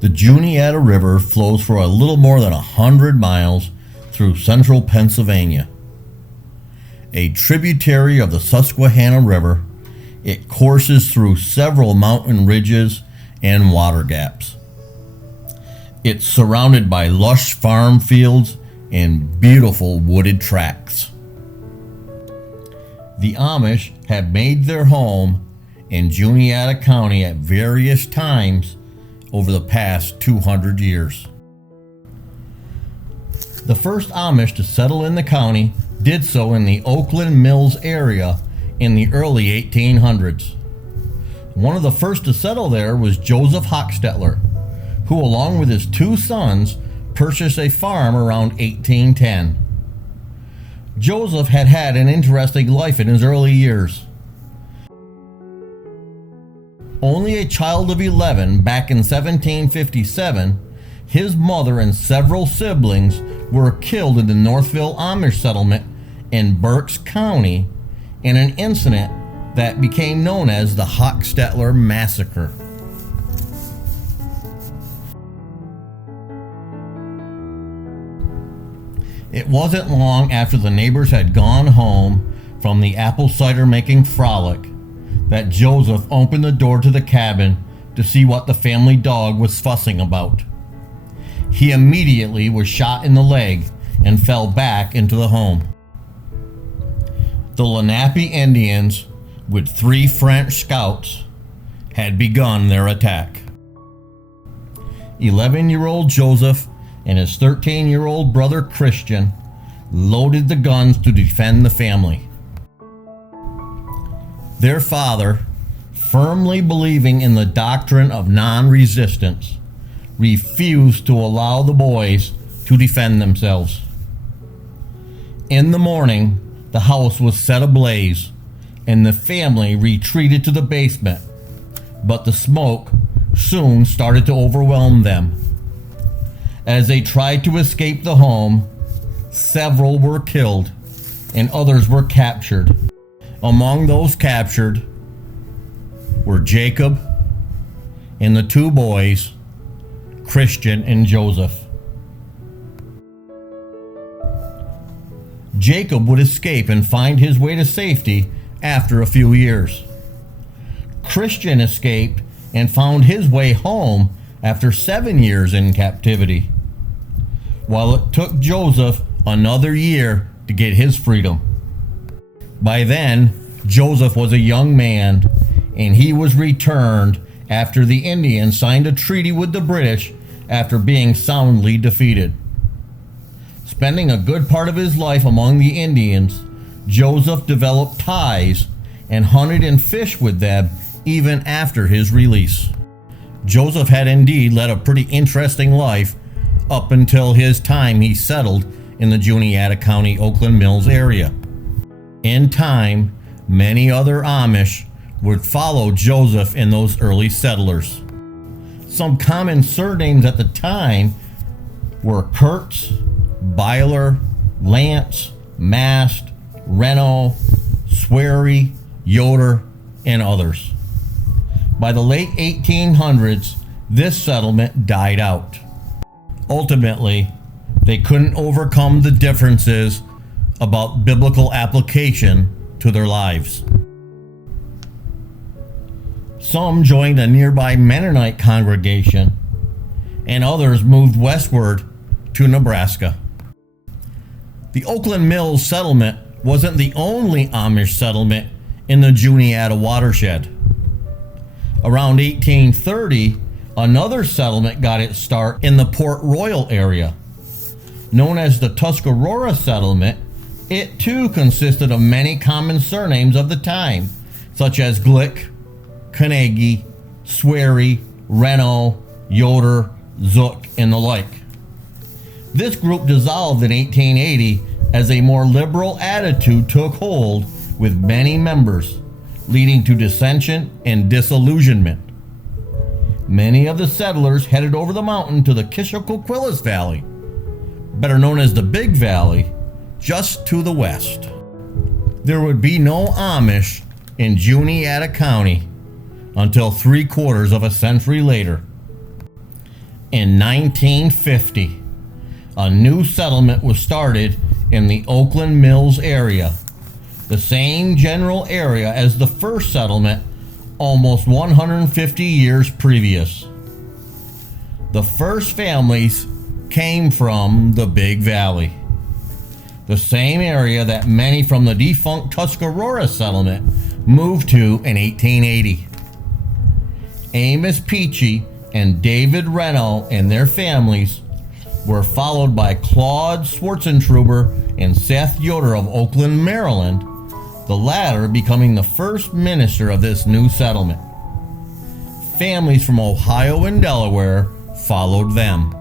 The Juniata River flows for a little more than 100 miles through central Pennsylvania. A tributary of the Susquehanna River, it courses through several mountain ridges and water gaps. It's surrounded by lush farm fields and beautiful wooded tracts. The Amish have made their home in Juniata County at various times over the past 200 years. The first Amish to settle in the county did so in the Oakland Mills area in the early 1800s. One of the first to settle there was Joseph Hochstetler, who along with his two sons purchased a farm around 1810. Joseph had had an interesting life in his early years. Only a child of 11 back in 1757, his mother and several siblings were killed in the Northville Amish settlement in Berks County in an incident that became known as the Hochstetler Massacre. It wasn't long after the neighbors had gone home from the apple cider making frolic that Joseph opened the door to the cabin to see what the family dog was fussing about. He immediately was shot in the leg and fell back into the home. The Lenape Indians, with 3 French scouts, had begun their attack. 11-year-old Joseph and his 13-year-old brother Christian loaded the guns to defend the family. Their father, firmly believing in the doctrine of non-resistance, refused to allow the boys to defend themselves. In the morning, the house was set ablaze, and the family retreated to the basement, but the smoke soon started to overwhelm them. As they tried to escape the home, several were killed and others were captured. Among those captured were Jacob and the 2 boys, Christian and Joseph. Jacob would escape and find his way to safety after a few years. Christian escaped and found his way home after 7 years in captivity, while it took Joseph another year to get his freedom. By then, Joseph was a young man, and he was returned after the Indians signed a treaty with the British after being soundly defeated. Spending a good part of his life among the Indians, Joseph developed ties and hunted and fished with them even after his release. Joseph had indeed led a pretty interesting life up until his time he settled in the Juniata County, Oakland Mills area. In time, many other Amish would follow Joseph in those early settlers. Some common surnames at the time were Kurtz, Byler, Lance, Mast, Reno, Swery, Yoder, and others. By the late 1800s, this settlement died out. Ultimately, they couldn't overcome the differences about biblical application to their lives. Some joined a nearby Mennonite congregation, and others moved westward to Nebraska. The Oakland Mills settlement wasn't the only Amish settlement in the Juniata watershed. Around 1830, another settlement got its start in the Port Royal area. Known as the Tuscarora settlement, it too consisted of many common surnames of the time, such as Glick, Carnegie, Swery, Reno, Yoder, Zook, and the like. This group dissolved in 1880 as a more liberal attitude took hold with many members, leading to dissension and disillusionment. Many of the settlers headed over the mountain to the Kishocoquillas Valley, better known as the Big Valley, just to the west. There would be no Amish in Juniata County until 3/4 of a century later. In 1950, a new settlement was started in the Oakland Mills area, the same general area as the first settlement almost 150 years previous. The first families came from the Big Valley, the same area that many from the defunct Tuscarora settlement moved to in 1880. Amos Peachy and David Reno and their families were followed by Claude Schwarzentruber and Seth Yoder of Oakland, Maryland, the latter becoming the first minister of this new settlement. Families from Ohio and Delaware followed them.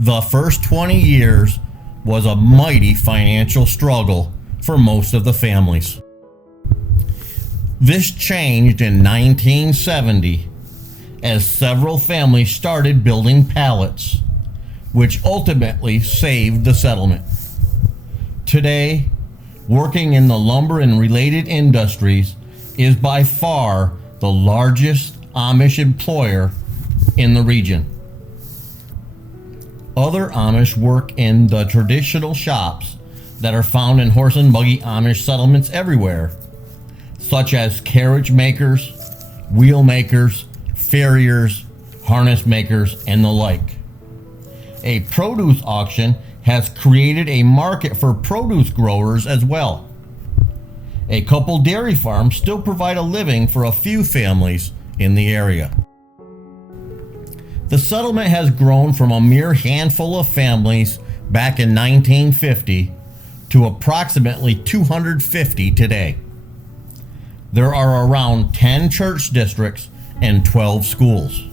The first 20 years was a mighty financial struggle for most of the families. This changed in 1970 as several families started building pallets, which ultimately saved the settlement. Today, working in the lumber and related industries is by far the largest Amish employer in the region. Other Amish work in the traditional shops that are found in horse and buggy Amish settlements everywhere, such as carriage makers, wheel makers, farriers, harness makers, and the like. A produce auction has created a market for produce growers as well. A couple dairy farms still provide a living for a few families in the area. The settlement has grown from a mere handful of families back in 1950 to approximately 250 today. There are around 10 church districts and 12 schools.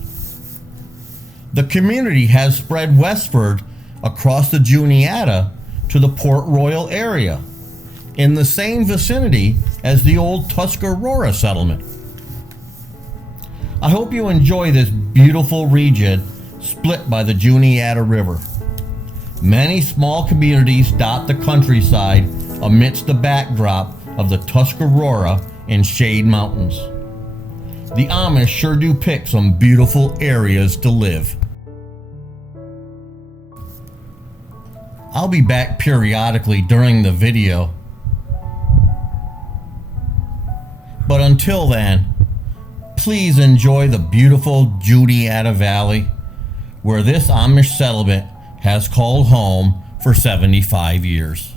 The community has spread westward across the Juniata to the Port Royal area, in the same vicinity as the old Tuscarora settlement. I hope you enjoy this beautiful region split by the Juniata River. Many small communities dot the countryside amidst the backdrop of the Tuscarora and Shade Mountains. The Amish sure do pick some beautiful areas to live. I'll be back periodically during the video. But until then, please enjoy the beautiful Juniata Valley, where this Amish settlement has called home for 75 years.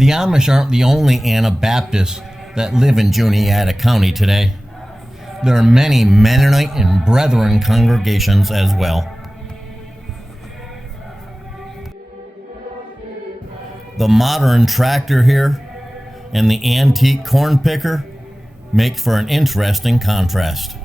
The Amish aren't the only Anabaptists that live in Juniata County today. There are many Mennonite and Brethren congregations as well. The modern tractor here and the antique corn picker make for an interesting contrast.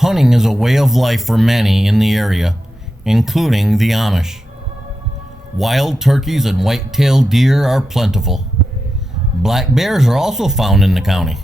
Hunting is a way of life for many in the area, including the Amish. Wild turkeys and white-tailed deer are plentiful. Black bears are also found in the county.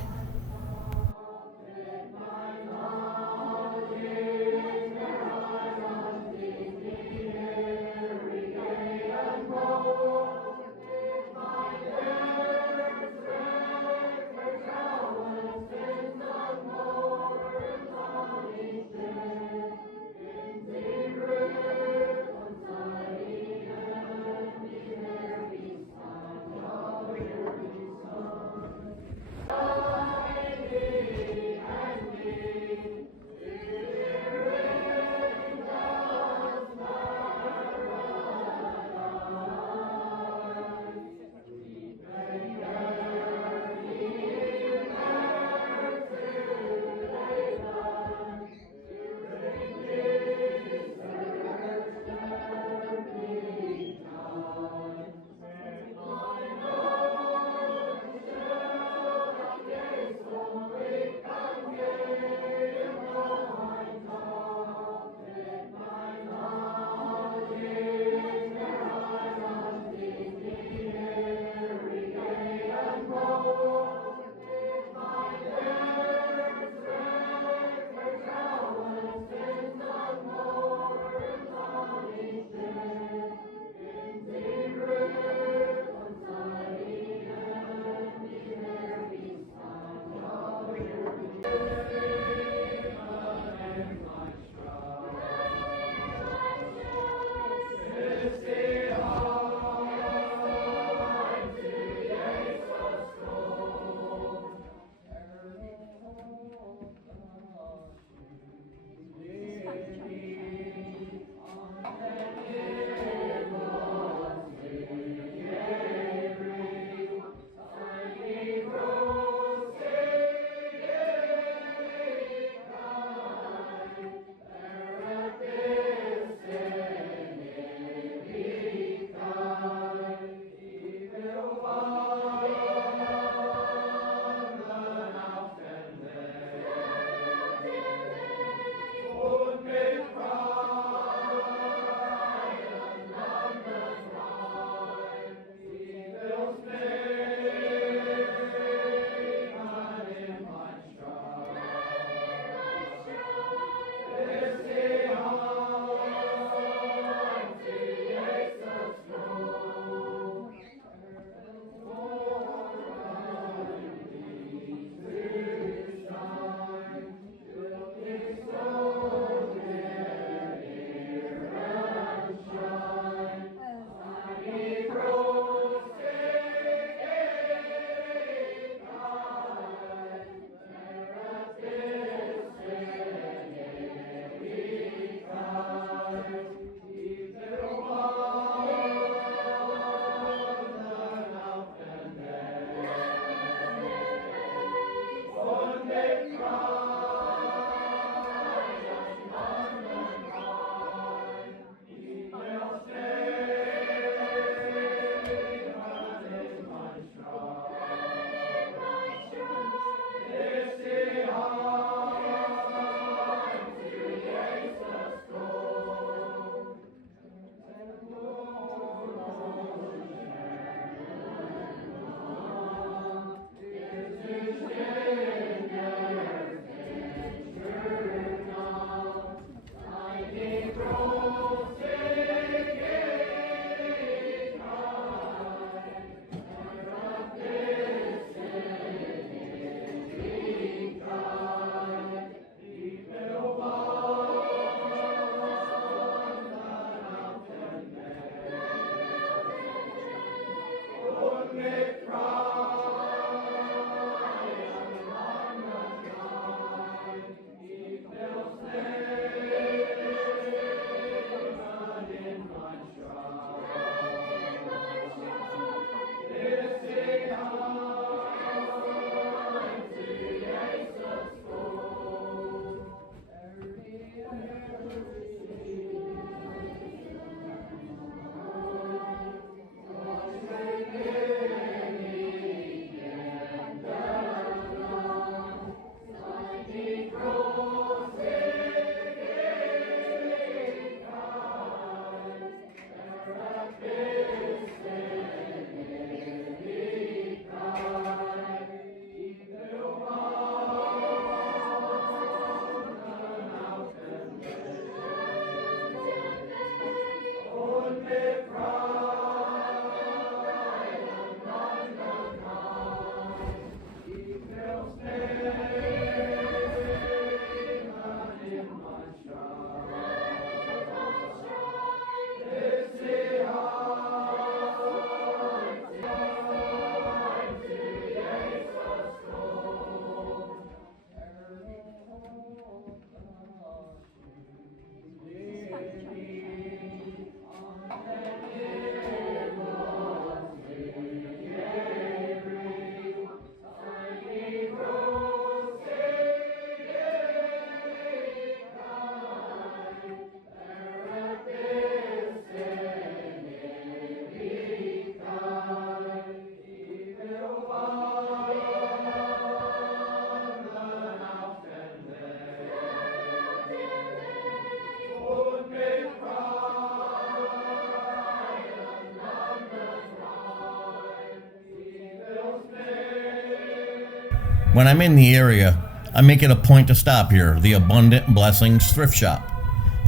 When I'm in the area, I make it a point to stop here, the Abundant Blessings thrift shop.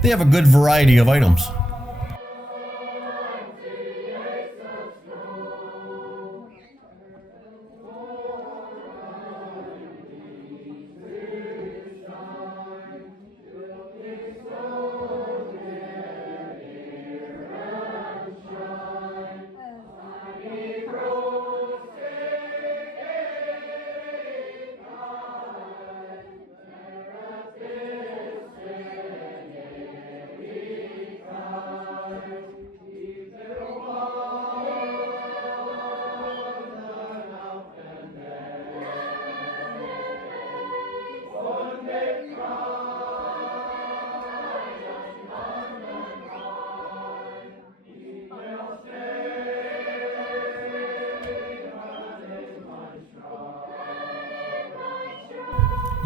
They have a good variety of items.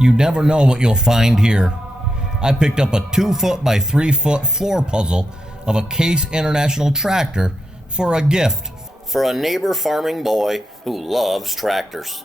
You never know what you'll find here. I picked up a 2-foot by 3-foot floor puzzle of a Case International tractor for a gift for a neighbor farming boy who loves tractors.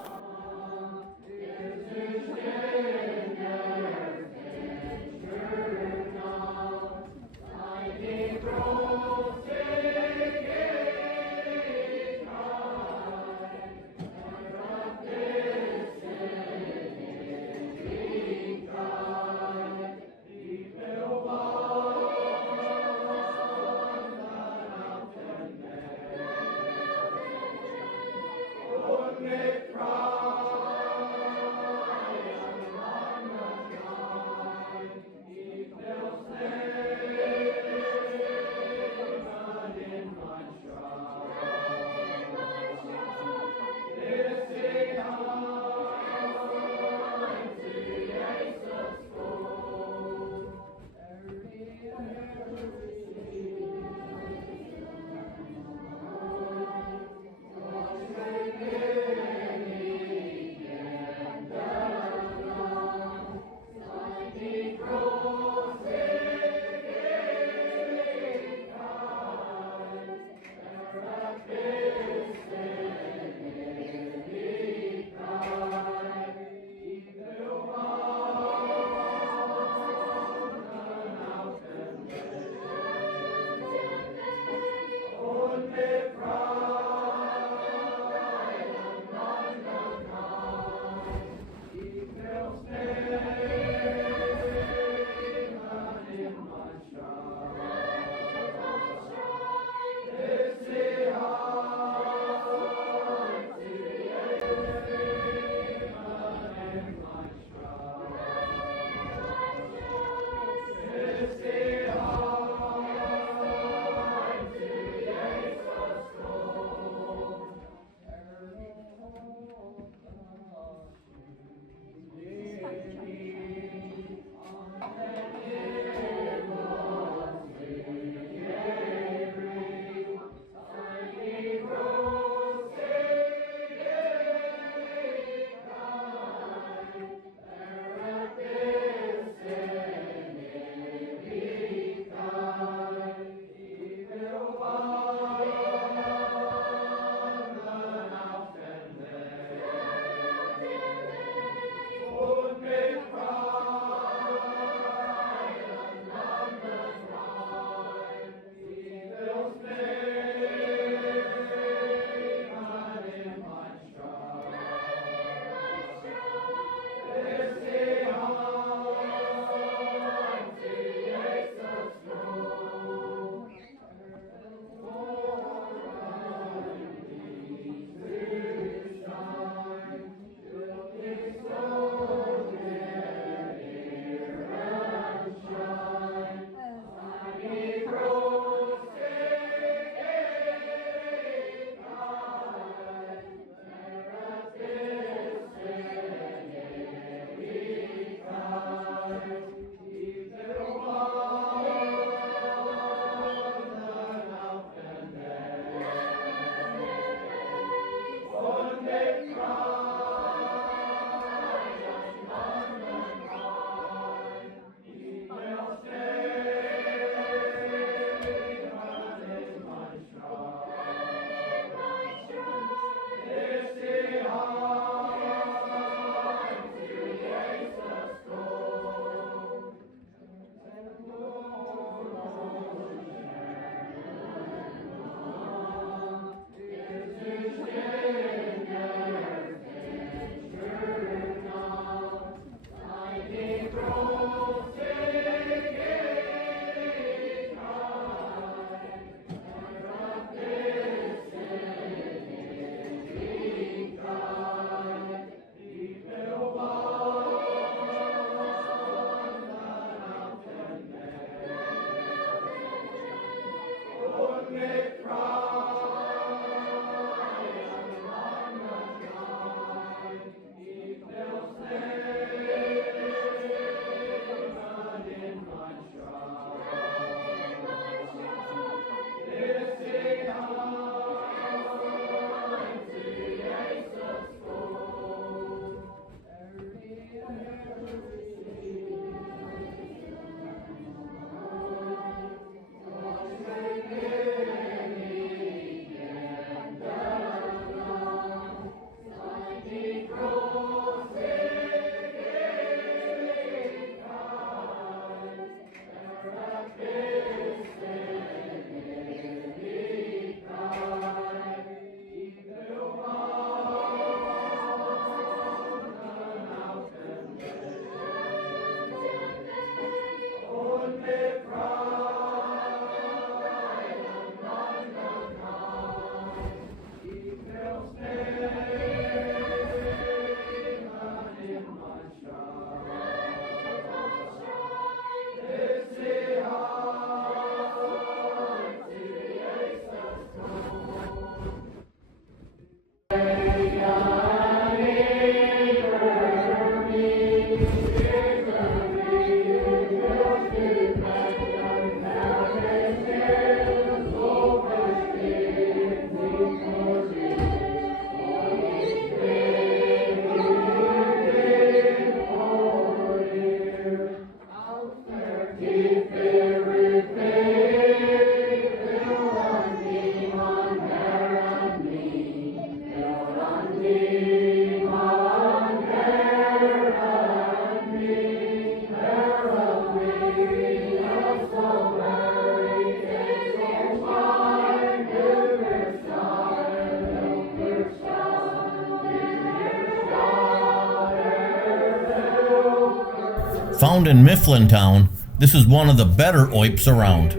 Found in Mifflintown, this is one of the better oips around.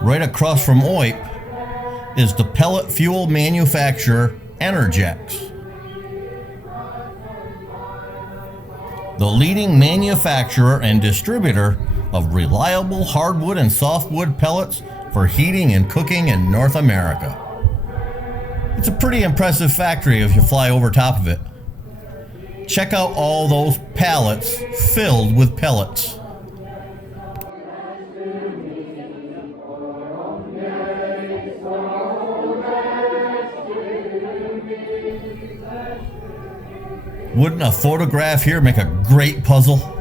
Right across from oip is the pellet fuel manufacturer Energex. The leading manufacturer and distributor of reliable hardwood and softwood pellets for heating and cooking in North America. It's a pretty impressive factory if you fly over top of it. Check out all those pallets filled with pellets. Wouldn't a photograph here make a great puzzle?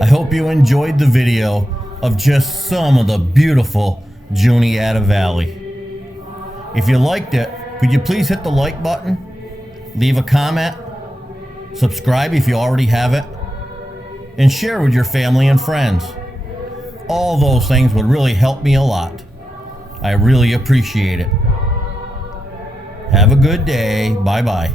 I hope you enjoyed the video of just some of the beautiful Juniata Valley. If you liked it, could you please hit the like button, leave a comment, subscribe if you already have it, and share with your family and friends. All those things would really help me a lot. I really appreciate it. Have a good day. Bye-bye.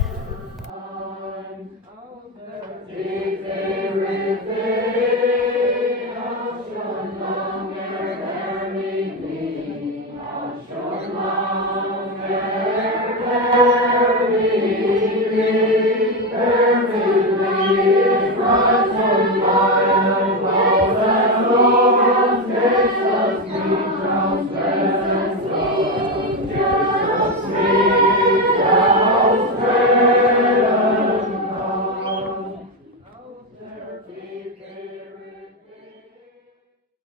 Jesus, we shall say.